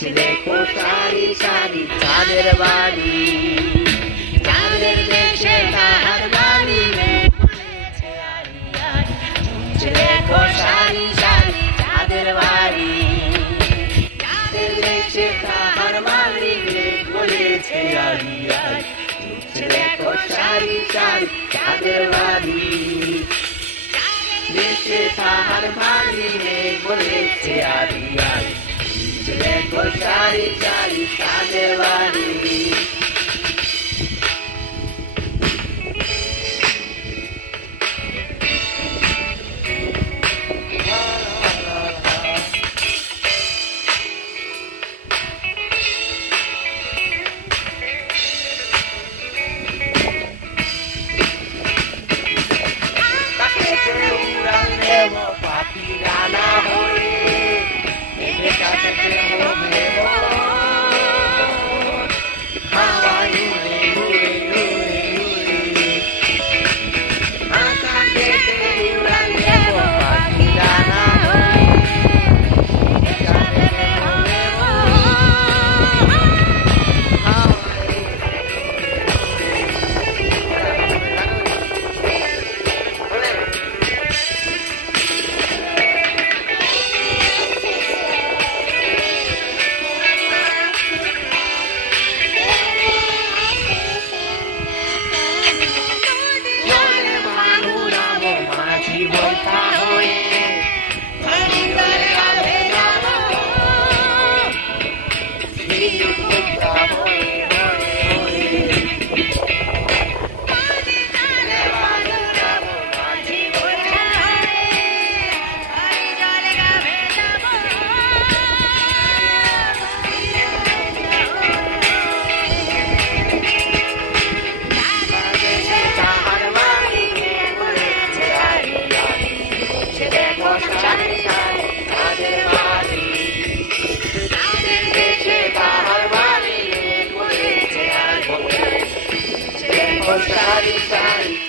দেখো সারি সারি চাঁদের বাড়ি চাঁদের দেশে তাহার বাড়ি দেখো সারি সারি চাঁদের বাড়ি চাঁদের দেশে তাহার বাড়ি বলেছে আরি আরি দেখো সারি সারি চাঁদের বাড়ি দেশে তাহার বাড়ি বলেছে আরি আরি দেখো সারি সারি চাঁদের বাড়ি Sorry, sorry.